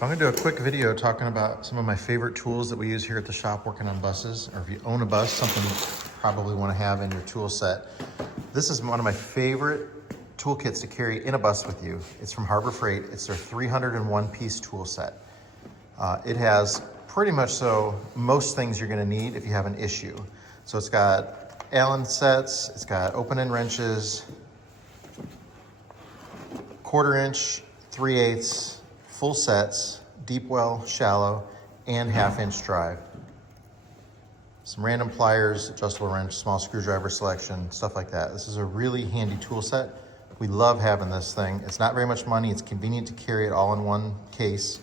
So I'm gonna do a quick video talking about some of my favorite tools that we use here at the shop working on buses, or if you own a bus, something you probably wanna have in your tool set. This is one of my favorite toolkits to carry in a bus with you. It's from Harbor Freight. It's their 301 piece tool set. It has pretty much most things you're gonna need if you have an issue. So it's got Allen sets, it's got open end wrenches, 1/4 inch, 3/8, full sets, deep well, shallow, and 1/2 inch drive. Some random pliers, adjustable wrench, small screwdriver selection, stuff like that. This is a really handy tool set. We love having this thing. It's not very much money. It's convenient to carry it all in one case.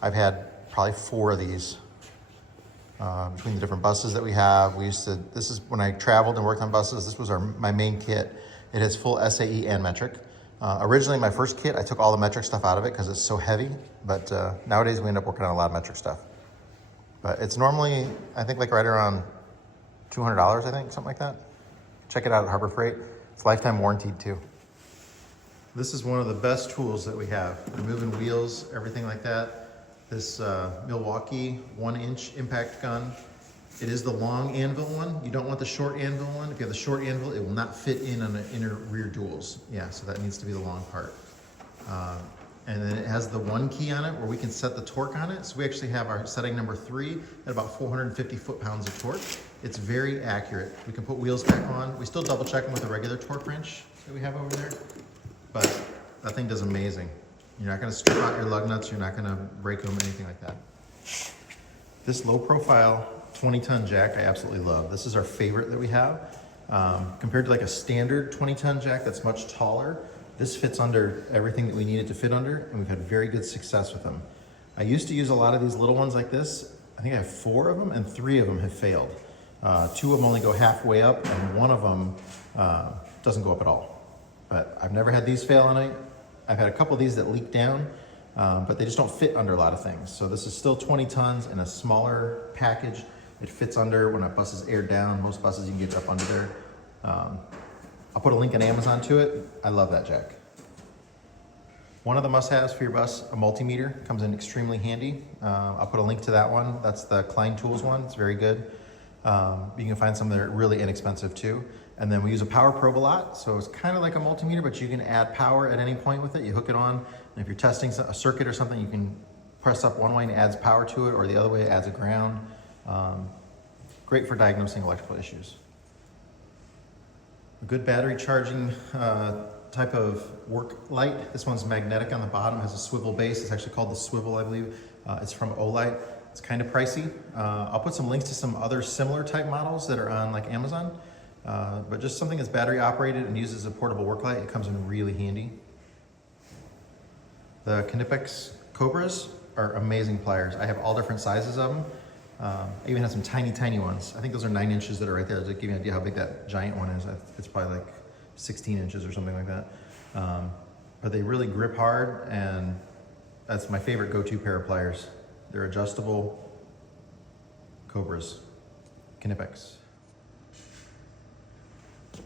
I've had probably 4 of these between the different buses that we have. This is when I traveled and worked on buses, this was my main kit. It has full SAE and metric. Originally, my first kit, I took all the metric stuff out of it because it's so heavy, but nowadays we end up working on a lot of metric stuff. But it's normally, I think, like right around $200, I think, something like that. Check it out at Harbor Freight. It's lifetime warranted too. This is one of the best tools that we have. Removing wheels, everything like that. This Milwaukee 1-inch impact gun. It is the long anvil one. You don't want the short anvil one. If you have the short anvil, it will not fit in on the inner rear duals. Yeah, so that needs to be the long part. And then it has the 1 key on it where we can set the torque on it. So we actually have our setting number 3 at about 450 foot-pounds of torque. It's very accurate. We can put wheels back on. We still double check them with a regular torque wrench that we have over there. But that thing does amazing. You're not gonna strip out your lug nuts. You're not gonna break them, anything like that. This low profile 20-ton jack I absolutely love. This is our favorite that we have. Compared to like a standard 20-ton jack that's much taller, this fits under everything that we need it to fit under, and we've had very good success with them. I used to use a lot of these little ones like this. I think I have 4 of them, and 3 of them have failed. 2 of them only go halfway up, and 1 of them doesn't go up at all. But I've never had these fail on it. I've had a couple of these that leak down, but they just don't fit under a lot of things. So this is still 20 tons in a smaller package. It fits under when a bus is aired down. Most buses you can get up under there. I'll put a link on Amazon to it. I love that jack. One of the must-haves for your bus, a multimeter, comes in extremely handy. I'll put a link to that one. That's the Klein Tools one. It's very good. You can find some that are really inexpensive too. And then we use a power probe a lot. So it's kind of like a multimeter, but you can add power at any point with it. You hook it on, and if you're testing a circuit or something, you can press up one way and it adds power to it, or the other way it adds a ground. Great for diagnosing electrical issues. A good battery charging type of work light. This one's magnetic on the bottom, has a swivel base. It's actually called the Swivel, I believe. It's from Olight. It's kind of pricey. I'll put some links to some other similar type models that are on like Amazon. But just something that's battery operated and uses a portable work light, it comes in really handy. The Knipex Cobras are amazing pliers. I have all different sizes of them. I even have some tiny ones. I think those are 9 inches that are right there to give you an idea how big that giant one is. It's probably like 16 inches or something like that. But they really grip hard, and that's my favorite go-to pair of pliers. They're adjustable Cobras, Knipex.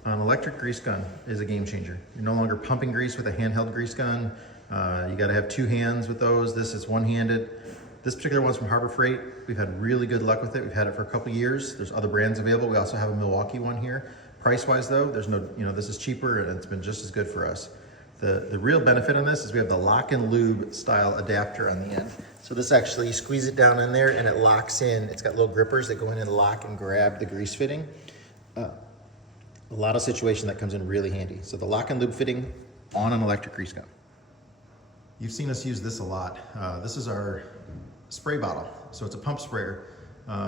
An electric grease gun is a game changer. You're no longer pumping grease with a handheld grease gun. You gotta have 2 hands with those. This is one-handed. This particular one's from Harbor Freight. We've had really good luck with it. We've had it for a couple years. There's other brands available. We also have a Milwaukee one here. Price-wise though, there's no, this is cheaper and it's been just as good for us. The real benefit on this is we have the lock and lube style adapter on the end. So this actually, you squeeze it down in there and it locks in. It's got little grippers that go in and lock and grab the grease fitting. A lot of situation that comes in really handy. So the lock and lube fitting on an electric grease gun. You've seen us use this a lot. This is our spray bottle. So it's a pump sprayer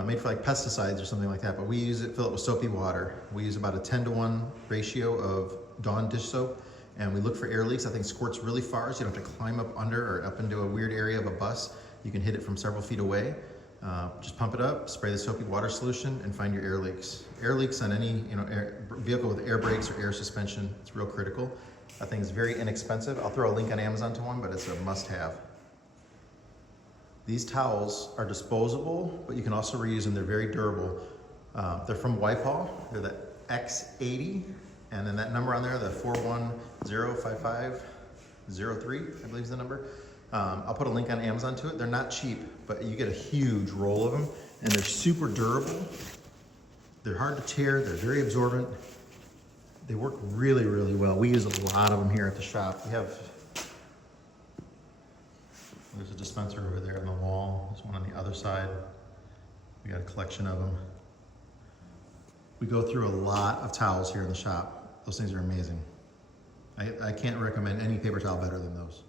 made for like pesticides or something like that, but we use it, fill it with soapy water. We use about a 10-to-1 ratio of Dawn dish soap, and we look for air leaks. That thing squirts really far, so you don't have to climb up under or up into a weird area of a bus. You can hit it from several feet away. Just pump it up, spray the soapy water solution, and find your air leaks. Air leaks on any vehicle with air brakes or air suspension, it's real critical. That thing is very inexpensive. I'll throw a link on Amazon to one, but it's a must-have. These towels are disposable, but you can also reuse them. They're very durable. They're from Whitehall. They're the X80, and then that number on there, the 4105503, I believe is the number. I'll put a link on Amazon to it. They're not cheap, but you get a huge roll of them, and they're super durable. They're hard to tear. They're very absorbent. They work really, really well. We use a lot of them here at the shop. There's a dispenser over there on the wall. There's one on the other side. We got a collection of them. We go through a lot of towels here in the shop. Those things are amazing. I can't recommend any paper towel better than those.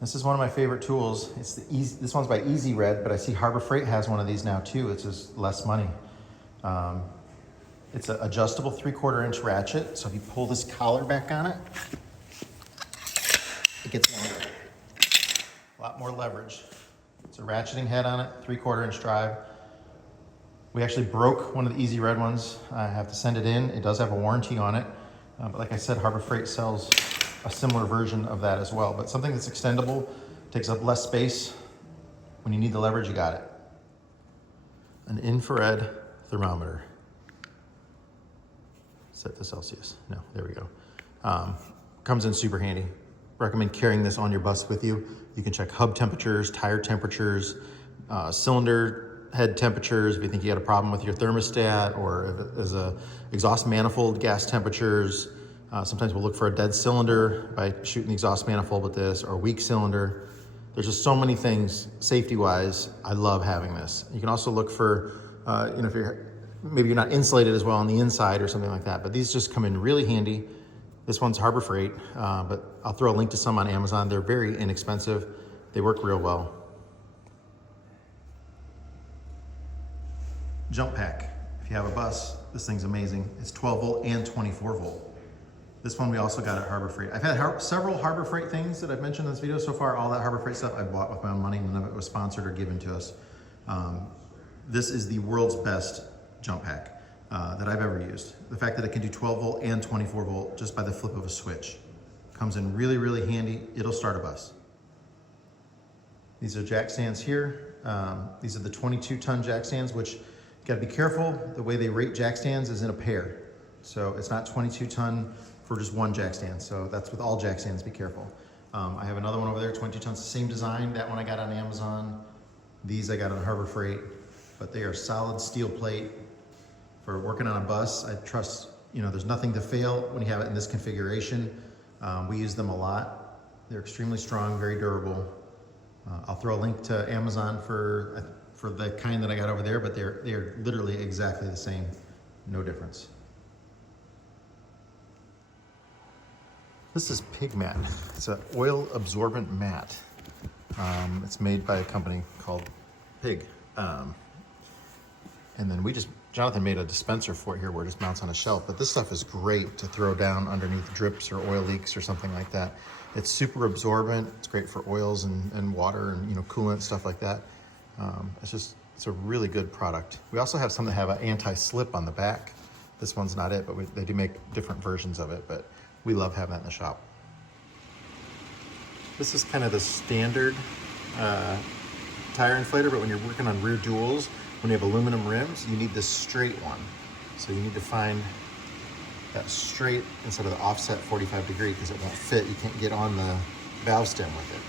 This is one of my favorite tools. This one's by Easy Red, but I see Harbor Freight has one of these now too. It's just less money. It's an adjustable 3/4 inch ratchet. So if you pull this collar back on it, it gets longer. A lot more leverage. It's a ratcheting head on it, 3/4 inch drive. We actually broke one of the Easy Red ones. I have to send it in. It does have a warranty on it. But like I said, Harbor Freight sells a similar version of that as well. But something that's extendable, takes up less space. When you need the leverage, you got it. An infrared thermometer. Set to Celsius. No, there we go. Comes in super handy. Recommend carrying this on your bus with you. You can check hub temperatures, tire temperatures, cylinder head temperatures if you think you got a problem with your thermostat, or if it is a exhaust manifold gas temperatures. Sometimes we'll look for a dead cylinder by shooting the exhaust manifold with this, or a weak cylinder. There's just so many things safety-wise. I love having this. You can also look for, if maybe you're not insulated as well on the inside or something like that, but these just come in really handy. This one's Harbor Freight, but I'll throw a link to some on Amazon. They're very inexpensive. They work real well. Jump pack. If you have a bus, this thing's amazing. It's 12 volt and 24 volt. This one we also got at Harbor Freight. I've had several Harbor Freight things that I've mentioned in this video so far. All that Harbor Freight stuff I bought with my own money. None of it was sponsored or given to us. This is the world's best jump pack that I've ever used. The fact that it can do 12 volt and 24 volt just by the flip of a switch. Comes in really, really handy. It'll start a bus. These are jack stands here. These are the 22-ton jack stands, which you gotta be careful. The way they rate jack stands is in a pair. So it's not 22 ton for just one jack stand. So that's with all jack stands, be careful. I have another one over there, 22 tons, same design. That one I got on Amazon. These I got on Harbor Freight, but they are solid steel plate. For working on a bus, I trust, there's nothing to fail when you have it in this configuration. We use them a lot. They're extremely strong, very durable. I'll throw a link to Amazon for the kind that I got over there, but they're literally exactly the same, no difference. This is Pig Mat. It's an oil absorbent mat. It's made by a company called Pig. And then Jonathan made a dispenser for it here where it just mounts on a shelf, but this stuff is great to throw down underneath drips or oil leaks or something like that. It's super absorbent. It's great for oils and water and coolant, stuff like that. It's a really good product. We also have some that have an anti-slip on the back. This one's not it, but they do make different versions of it, but we love having that in the shop. This is kind of the standard tire inflator, but when you're working on rear duals, when you have aluminum rims, you need this straight one. So you need to find that straight instead of the offset 45 degree because it won't fit. You can't get on the valve stem with it.